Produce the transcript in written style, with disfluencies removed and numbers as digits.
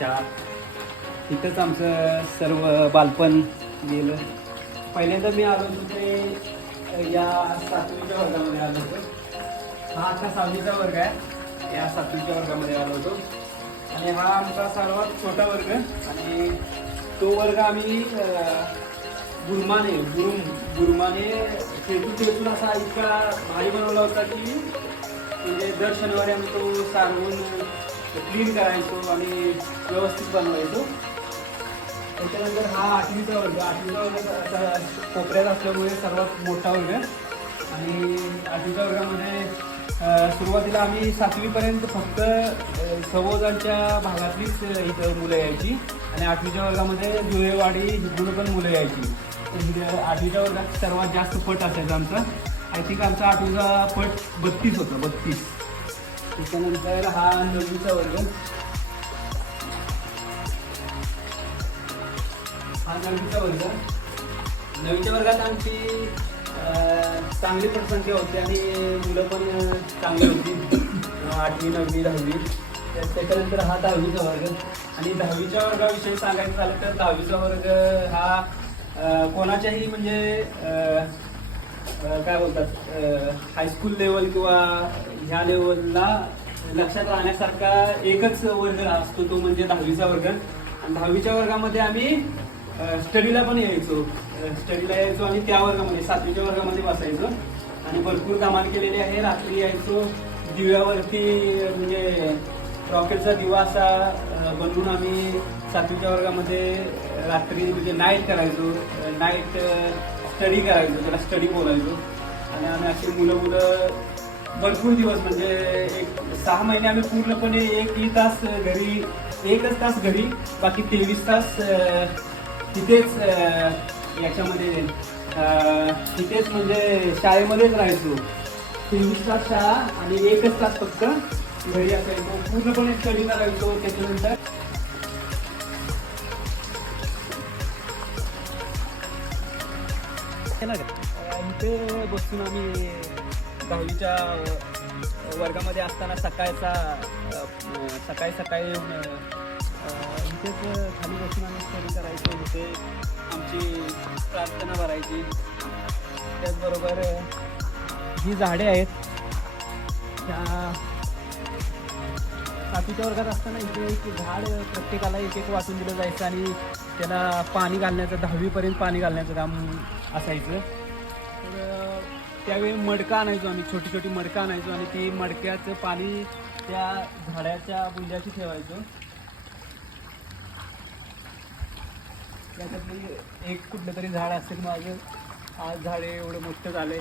शाळा. तिथंच आमचं सर्व बालपण गेलं. पहिल्यांदा मी आलो होतो ते या 7वीच्या वर्गामध्ये आलो होतो. हा आता 6वीचा वर्ग आहे. या 7वीच्या वर्गामध्ये आलो होतो आणि हा आमचा सर्वात छोटा वर्ग. आणि तो वर्ग आम्ही गुरुमाने खेचून असा इतका भारी बनवला होता की म्हणजे दर शनिवारी आम्ही तो सारवून क्लीन करायचो आणि व्यवस्थित बनवायचो. त्याच्यानंतर हा 8वीचा वर्ग. 8वीचा वर्ग कोपऱ्यात असल्यामुळे सर्वात मोठा वर्ग. आणि 8वीच्या वर्गामध्ये सुरुवातीला आम्ही 7वीपर्यंत फक्त सवोजांच्या भागातलीच इथं मुलं यायची आणि 8वीच्या वर्गामध्ये जुळेवाडी इथून पण मुलं यायची. 8वीच्या वर्गात सर्वात जास्त पट असायचा आमचा. आय थिंक आमचा 8वीचा पट 32 होता, 32. त्याच्यानंतर हा 9वीचा वर्ग. हा 9वीचा वर्ग. 9वीच्या वर्गात आमची चांगली पटसंख्या होती आणि मुलं पण चांगली होती. 8वी 9वी 10वी. त्याच्यानंतर हा 10वीचा वर्ग. आणि 10वीच्या वर्गाविषयी सांगायचं झालं तर 10वीचा वर्ग हा कोणाच्याही म्हणजे काय बोलतात हायस्कूल लेवल किंवा ह्या लेवलला लक्षात राहण्यासारखा एकच वर्ग असतो, तो म्हणजे 10वीचा वर्ग. आणि 10वीच्या वर्गामध्ये आम्ही स्टडीला पण यायचो आणि त्या वर्गामध्ये 7वीच्या वर्गामध्ये बसायचो आणि भरपूर कमाल केलेली आहे. रात्री यायचो दिव्यावरती म्हणजे रॉकेटचा दिवा असा बनवून आम्ही 7वीच्या वर्गामध्ये रात्री म्हणजे नाईट करायचो. नाईट स्टडी करायचो, त्याला स्टडी बोलायचो. आणि आम्ही अशी मुलं भरपूर दिवस म्हणजे एक 6 महिने आम्ही पूर्णपणे एकच तास घरी बाकी 23 तास तिथेच याच्यामध्ये तिथेच म्हणजे शाळेमध्येच राहायचो. 23 तास शाळा आणि एकच तास फक्त घरी असायचो. पूर्णपणे स्टडी करायचो. त्याच्यानंतर इथे बसून आम्ही 10वीच्या वर्गामध्ये असताना सकाळी येऊन इथेच खाली बसून आम्ही स्टडी करायचो. इथे आमची प्रार्थना भरायची. त्याचबरोबर ही झाडे आहेत त्या 7वीच्या वर्गात असताना इथे एक झाड प्रत्येकाला एक वाटून दिलं जायचं आणि त्याला पाणी घालण्याचं 10वीपर्यंत पाणी घालण्याचं काम असायचं. तर त्यावेळी मडकं आणायचो आम्ही, छोटी मडकं आणायचो आणि ती मडक्याचं पाणी त्या झाडाच्या बुंद्याशी ठेवायचो. त्याच्यातली एक कुठलं तरी झाड असेल माझं. आज झाड एवढं मोठं झालंय.